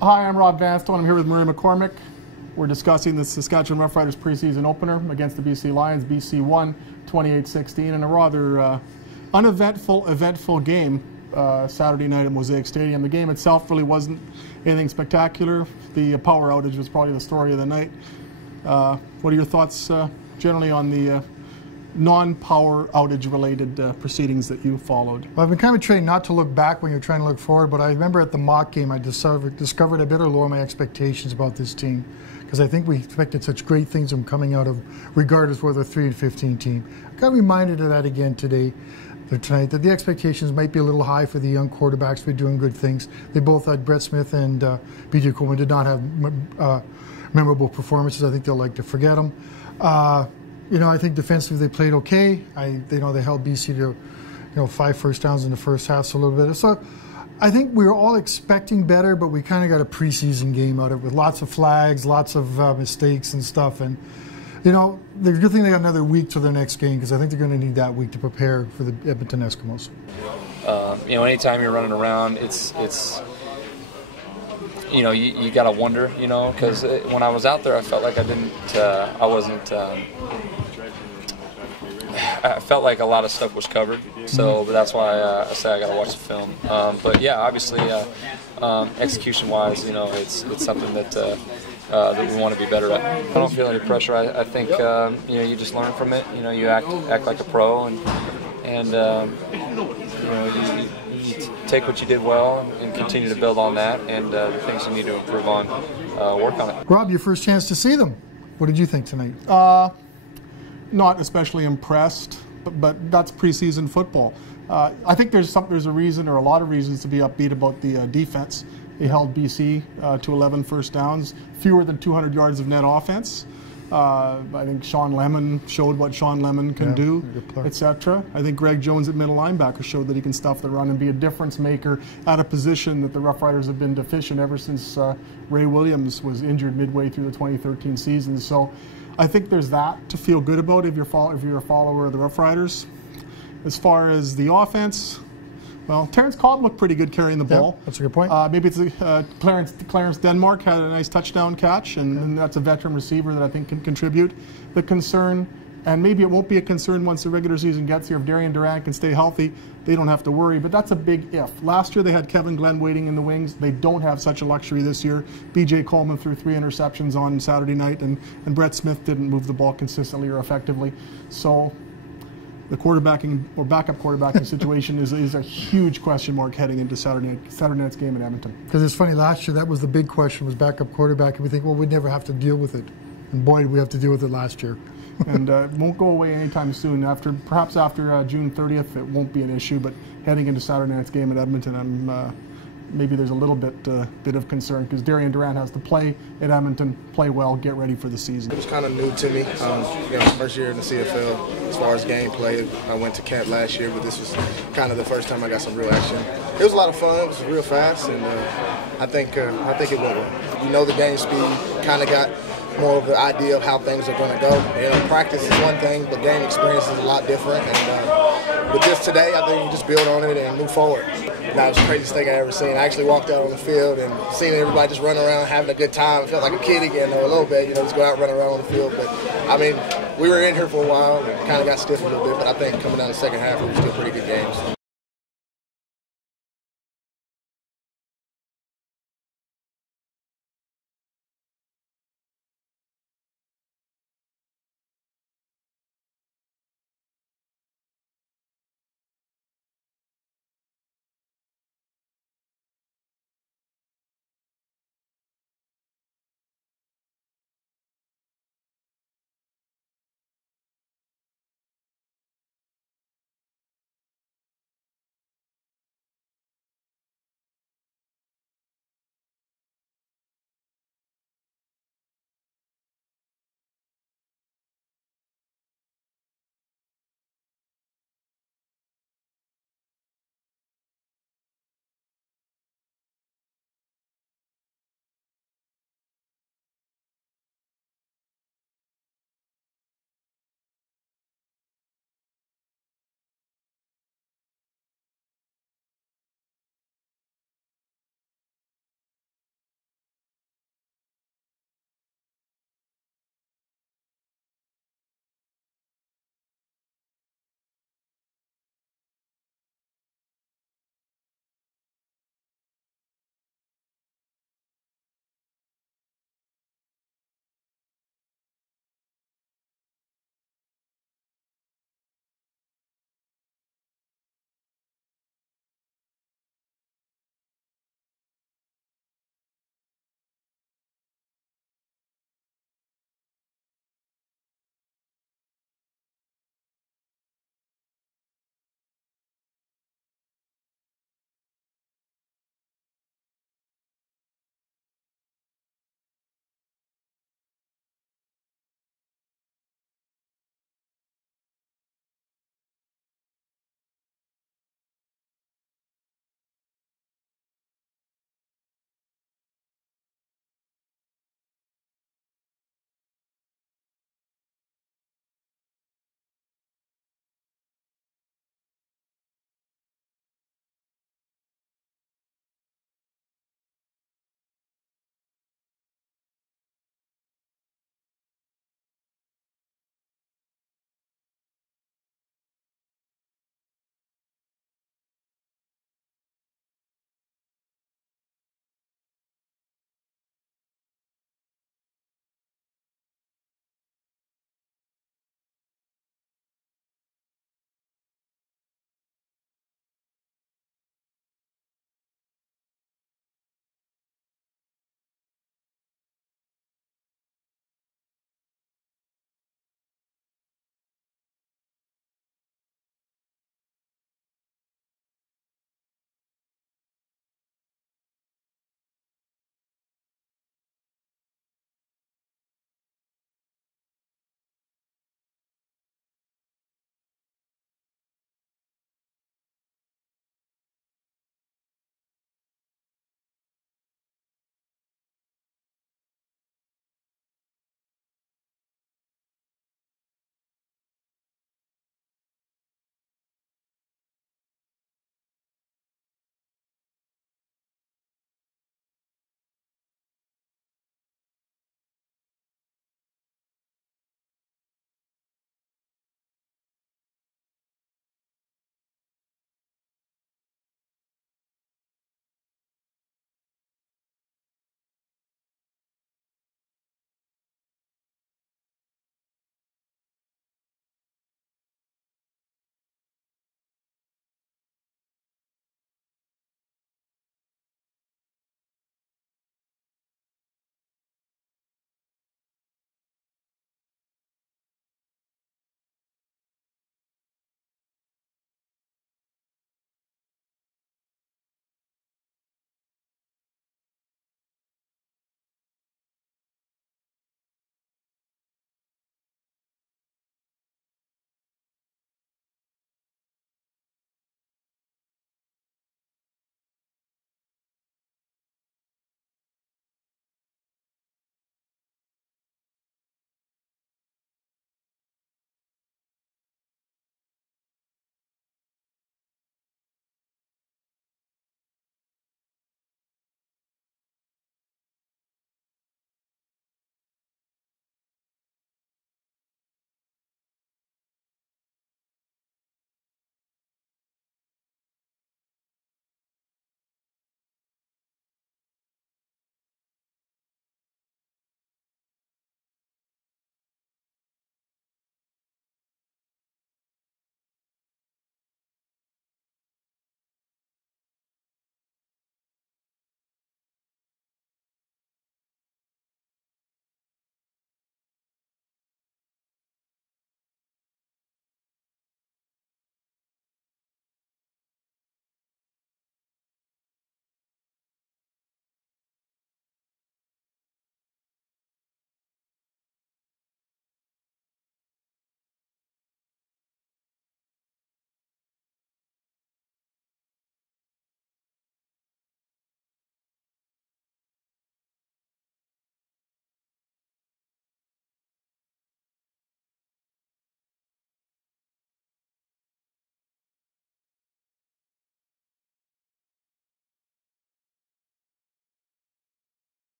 Hi, I'm Rob Vanstone. I'm here with Murray McCormick. We're discussing the Saskatchewan Roughriders preseason opener against the BC Lions. BC won 28-16 in a rather eventful game Saturday night at Mosaic Stadium. The game itself really wasn't anything spectacular. The power outage was probably the story of the night. What are your thoughts generally on the non-power outage related proceedings that you followed? Well, I've been kind of trained not to look back when you're trying to look forward, but I remember at the mock game I discovered I better lower my expectations about this team, because I think we expected such great things from coming out of, regardless whether 3-15 team. I got reminded of that again tonight, that the expectations might be a little high for the young quarterbacks for doing good things. They both had, Brett Smith and BJ Coleman did not have memorable performances. I think they'll like to forget them. You know, I think defensively they played okay. They held BC to 5 first downs in the first half, so a little bit. So I think we were all expecting better, but we kind of got a preseason game out of it with lots of flags, lots of mistakes and stuff. And you know, the good thing they got another week to their next game, because I think they're going to need that week to prepare for the Edmonton Eskimos. You know, anytime you're running around, it's you know, you gotta wonder, you know, because when I was out there, I felt like I felt like a lot of stuff was covered, so but that's why I say I gotta watch the film. But yeah, obviously, execution-wise, you know, it's something that we want to be better at. I don't feel any pressure. I think you know, you just learn from it. You know, you act like a pro, and you know, you take what you did well and continue to build on that, and the things you need to improve on, work on it. Rob, your first chance to see them. What did you think tonight? Not especially impressed, but that's preseason football. I think there's a reason, or a lot of reasons, to be upbeat about the defense. They held BC to 11 first downs, fewer than 200 yards of net offense. I think Sean Lemon showed what Sean Lemon can do, etc. I think Greg Jones at middle linebacker showed that he can stuff the run and be a difference maker at a position that the Rough Riders have been deficient ever since Ray Williams was injured midway through the 2013 season. So I think there's that to feel good about if you're a follower of the Rough Riders. As far as the offense, well, Terrence Cobb looked pretty good carrying the ball. Yeah, that's a good point. Maybe it's Clarence Denmark had a nice touchdown catch, and that's a veteran receiver that I think can contribute. The concern, and maybe it won't be a concern once the regular season gets here, if Darian Durant can stay healthy, they don't have to worry, but that's a big if. Last year they had Kevin Glenn waiting in the wings. They don't have such a luxury this year. BJ Coleman threw 3 interceptions on Saturday night, and Brett Smith didn't move the ball consistently or effectively. So the quarterbacking or backup quarterbacking situation is a huge question mark heading into Saturday night's game in Edmonton. Because it's funny, last year that was the big question, was backup quarterback, and we think, well, we'd never have to deal with it. And boy, did we have to deal with it last year. And it won't go away anytime soon. Perhaps after June 30th, it won't be an issue, but heading into Saturday night's game at Edmonton, maybe there's a little bit of concern, because Darian Durant has to play at Edmonton, play well, get ready for the season. It was kind of new to me. You know, first year in the CFL. As far as gameplay, I went to camp last year, but this was kind of the first time I got some real action. It was a lot of fun. It was real fast, and I think it went well. You know, the game speed, kind of got more of an idea of how things are going to go. You know, practice is one thing, but game experience is a lot different. And with this today, I think you just build on it and move forward. That was the craziest thing I ever seen. I actually walked out on the field and seeing everybody just running around having a good time. I felt like a kid again, though, a little bit, you know, just go out and run around on the field. But, I mean, we were in here for a while and kind of got stiff a little bit, but I think coming down the second half, it was still pretty good games.